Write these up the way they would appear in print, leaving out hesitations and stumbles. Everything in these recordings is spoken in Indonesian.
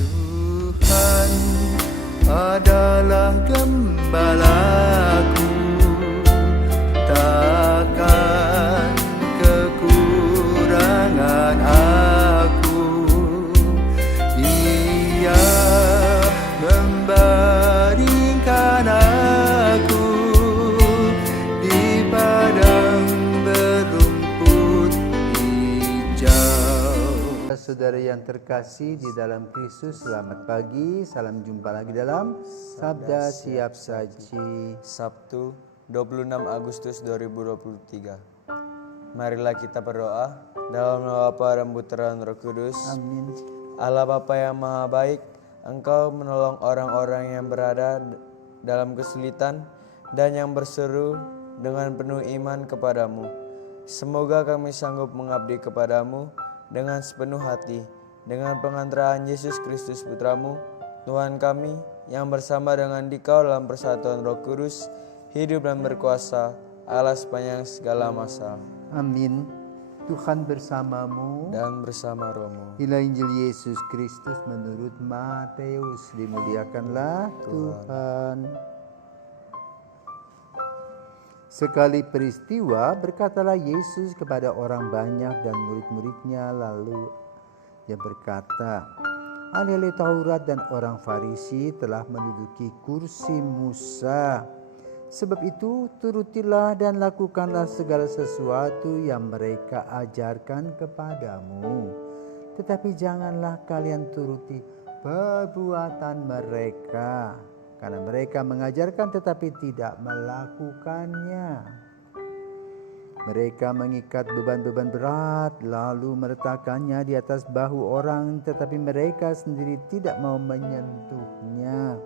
Tuhan adalah gembalaku, takkan kekurangan aku. Dia membaringkan aku di padang berumput hijau. Saudara yang terkasih di dalam Kristus, selamat pagi. Salam jumpa lagi dalam Sabda Siap Saji. Sabtu 26 Agustus 2023. Marilah kita berdoa dalam nama Bapa dan Putra dan Roh Kudus. Amin. Allah Bapa yang Maha Baik, Engkau menolong orang-orang yang berada dalam kesulitan dan yang berseru dengan penuh iman kepadamu. Semoga kami sanggup mengabdi kepadamu dengan sepenuh hati, dengan pengantaraan Yesus Kristus Putramu, Tuhan kami, yang bersama dengan Dikau dalam persatuan Roh Kudus, hidup dan berkuasa, Allah sepanjang segala masa. Amin. Tuhan bersamamu Dan bersama rohmu. Inilah Injil Yesus Kristus menurut Matius. Dimuliakanlah Tuhan. Sekali peristiwa berkatalah Yesus kepada orang banyak dan murid-muridnya, lalu dia berkata, ahli-ahli Taurat dan orang Farisi telah menduduki kursi Musa. Sebab itu turutilah dan lakukanlah segala sesuatu yang mereka ajarkan kepadamu. Tetapi janganlah kalian turuti perbuatan mereka, karena mereka mengajarkan tetapi tidak melakukannya. Mereka mengikat beban-beban berat lalu meletakkannya di atas bahu orang, tetapi mereka sendiri tidak mau menyentuhnya.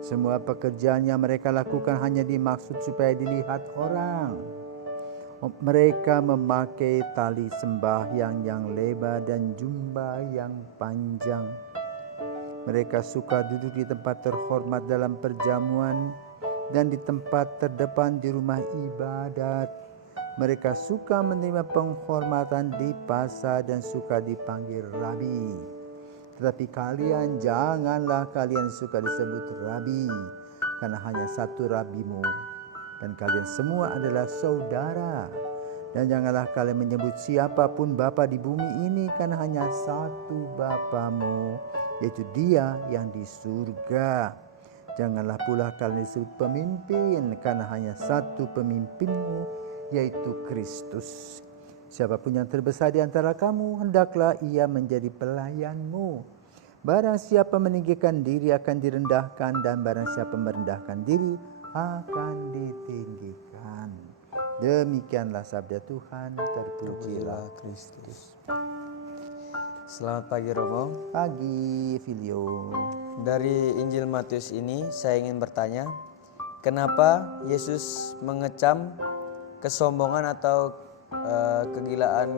Semua pekerjaannya mereka lakukan hanya dimaksud supaya dilihat orang. Mereka memakai tali sembahyang yang lebar dan jubah yang panjang. Mereka suka duduk di tempat terhormat dalam perjamuan dan di tempat terdepan di rumah ibadat. Mereka suka menerima penghormatan di pasar dan suka dipanggil rabi. Tetapi kalian janganlah kalian suka disebut rabi, karena hanya satu rabimu, dan kalian semua adalah saudara. Dan janganlah kalian menyebut siapapun bapa di bumi ini, karena hanya satu Bapamu, yaitu Dia yang di surga. Janganlah pula kalian disebut pemimpin, karena hanya satu pemimpinmu, yaitu Kristus. Siapapun yang terbesar di antara kamu, hendaklah ia menjadi pelayanmu. Barang siapa meninggikan diri akan direndahkan, dan barang siapa merendahkan diri akan ditinggikan. Demikianlah sabda Tuhan, terpujilah Kristus. Selamat pagi Romo. Pagi Filio. Dari Injil Matius ini saya ingin bertanya, kenapa Yesus mengecam kesombongan atau kegilaan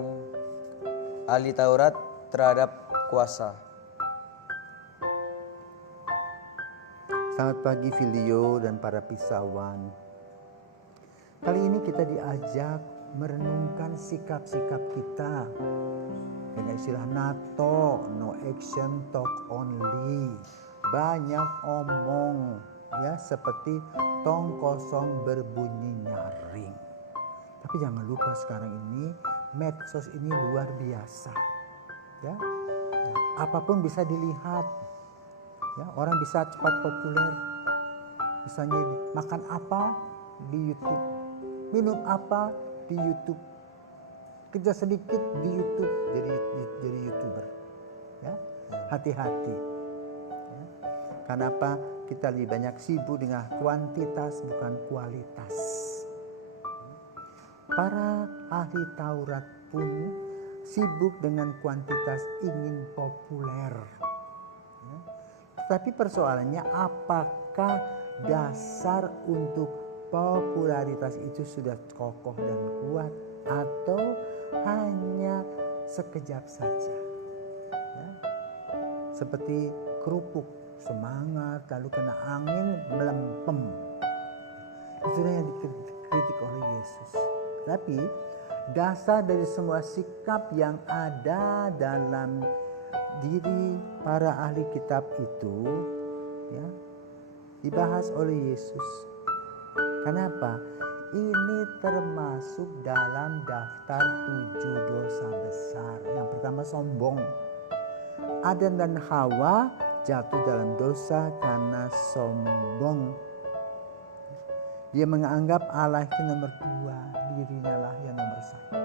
ahli Taurat terhadap kuasa? Selamat pagi Filio dan para pisawan. Kali ini kita diajak merenungkan sikap-sikap kita dengan istilah NATO, no action talk only. Banyak omong, ya, seperti tong kosong berbunyi nyaring. Tapi jangan lupa sekarang ini medsos ini luar biasa, ya. Apapun bisa dilihat, ya. Orang bisa cepat populer. Misalnya makan apa di YouTube, minum apa di YouTube, kerja sedikit di YouTube, jadi YouTuber, ya. Hati-hati, ya. Kenapa kita lebih banyak sibuk dengan kuantitas bukan kualitas. Para ahli Taurat pun sibuk dengan kuantitas, ingin populer, ya. Tapi persoalannya, apakah dasar untuk popularitas itu sudah kokoh dan kuat, atau hanya sekejap saja, ya? Seperti kerupuk, semangat lalu kena angin melempem. Itulah yang dikritik oleh Yesus. Tapi dasar dari semua sikap yang ada dalam diri para ahli kitab itu ya dibahas oleh Yesus. Kenapa? Ini termasuk dalam daftar 7 dosa besar. Yang pertama sombong. Adam dan Hawa jatuh dalam dosa karena sombong. Dia menganggap Allah itu nomor 2, dirinya lah yang nomor 1.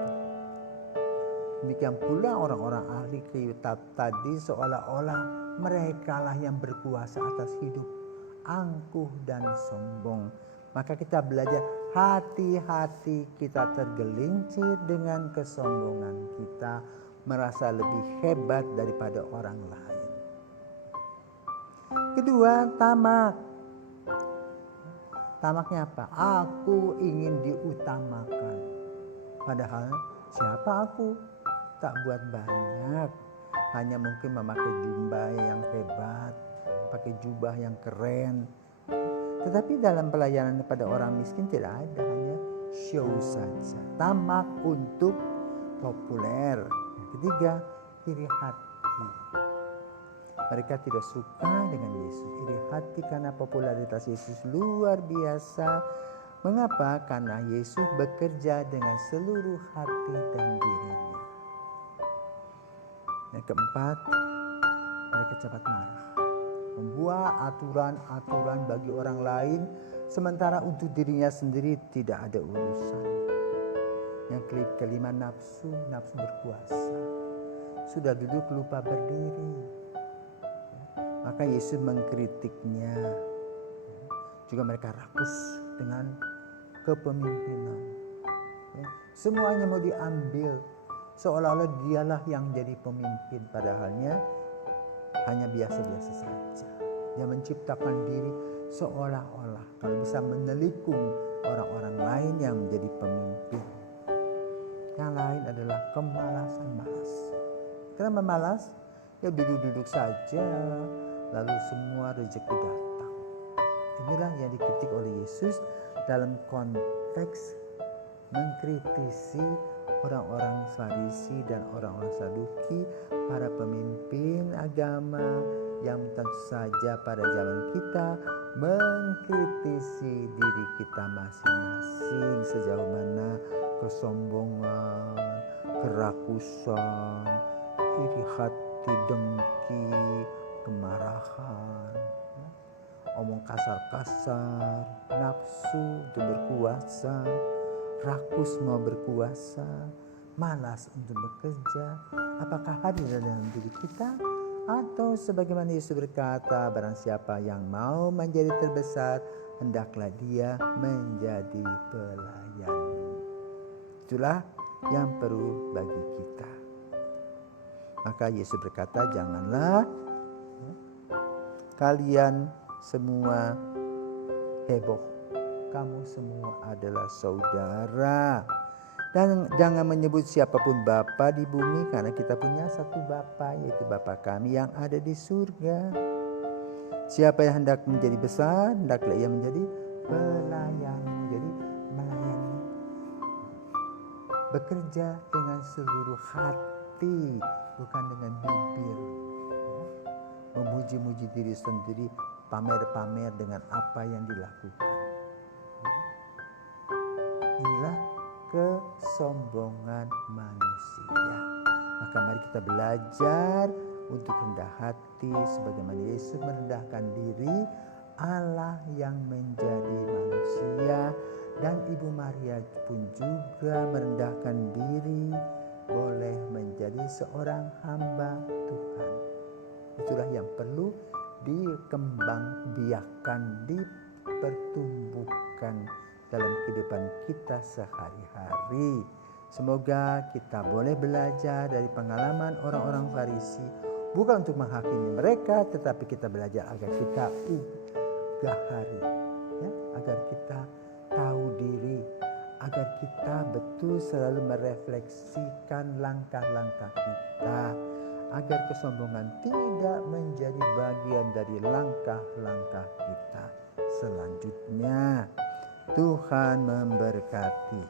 Demikian pula orang-orang ahli kitab tadi seolah-olah mereka lah yang berkuasa atas hidup, angkuh dan sombong. Maka kita belajar hati-hati kita tergelincir dengan kesombongan kita, merasa lebih hebat daripada orang lain. Kedua, tamak. Tamaknya apa? Aku ingin diutamakan. Padahal siapa aku? Tak buat banyak. Hanya mungkin memakai jubah yang hebat, pakai jubah yang keren. Tetapi dalam pelayanan pada orang miskin tidak ada, hanya show saja. Tamak untuk populer. Yang ketiga, iri hati. Mereka tidak suka dengan Yesus. Iri hati karena popularitas Yesus luar biasa. Mengapa? Karena Yesus bekerja dengan seluruh hati dan dirinya. Yang keempat, mereka cepat marah. Membuat aturan-aturan bagi orang lain, sementara untuk dirinya sendiri tidak ada urusan. Yang kelima, nafsu berkuasa. Sudah duduk lupa berdiri. Maka Yesus mengkritiknya. Juga mereka rakus dengan kepemimpinan. Semuanya mau diambil. Seolah-olah dialah yang jadi pemimpin, padahalnya hanya biasa-biasa saja. Dia menciptakan diri seolah-olah kalau bisa menelikung orang-orang lain yang menjadi pemimpin. Yang lain adalah kemalasan malas. Kenapa malas? Ya duduk-duduk saja, lalu semua rezeki datang. Inilah yang dikritik oleh Yesus dalam konteks mengkritisi orang-orang Farisi dan orang-orang Saduki, para pemimpin agama yang tentu saja pada zaman kita mengkritisi diri kita masing-masing, sejauh mana kesombongan, kerakusan, iri hati, dengki, kemarahan, omong kasar-kasar, nafsu untuk berkuasa, rakus mau berkuasa, malas untuk bekerja. Apakah hadir dalam diri kita? Atau sebagaimana Yesus berkata, barang siapa yang mau menjadi terbesar, hendaklah dia menjadi pelayan. Itulah yang perlu bagi kita. Maka Yesus berkata, janganlah kalian semua heboh. Kamu semua adalah saudara. Dan jangan menyebut siapapun Bapa di bumi, karena kita punya satu Bapa, yaitu Bapa kami yang ada di surga. Siapa yang hendak menjadi besar, hendaklah ia menjadi pelayan. Jadi melayani, bekerja dengan seluruh hati, bukan dengan bibir. Memuji-muji diri sendiri, pamer-pamer dengan apa yang dilakukan. Inilah kesombongan manusia. Maka mari kita belajar untuk rendah hati sebagaimana Yesus merendahkan diri, Allah yang menjadi manusia, dan Ibu Maria pun juga merendahkan diri, boleh menjadi seorang hamba Tuhan. Itulah yang perlu dikembangbiakkan, dipertumbuhkan dalam kehidupan kita sehari-hari. Semoga kita boleh belajar dari pengalaman orang-orang Farisi, bukan untuk menghakimi mereka, tetapi kita belajar agar kita ugahari, ya, agar kita tahu diri, agar kita betul selalu merefleksikan langkah-langkah kita, agar kesombongan tidak menjadi bagian dari langkah-langkah kita selanjutnya. Tuhan memberkati.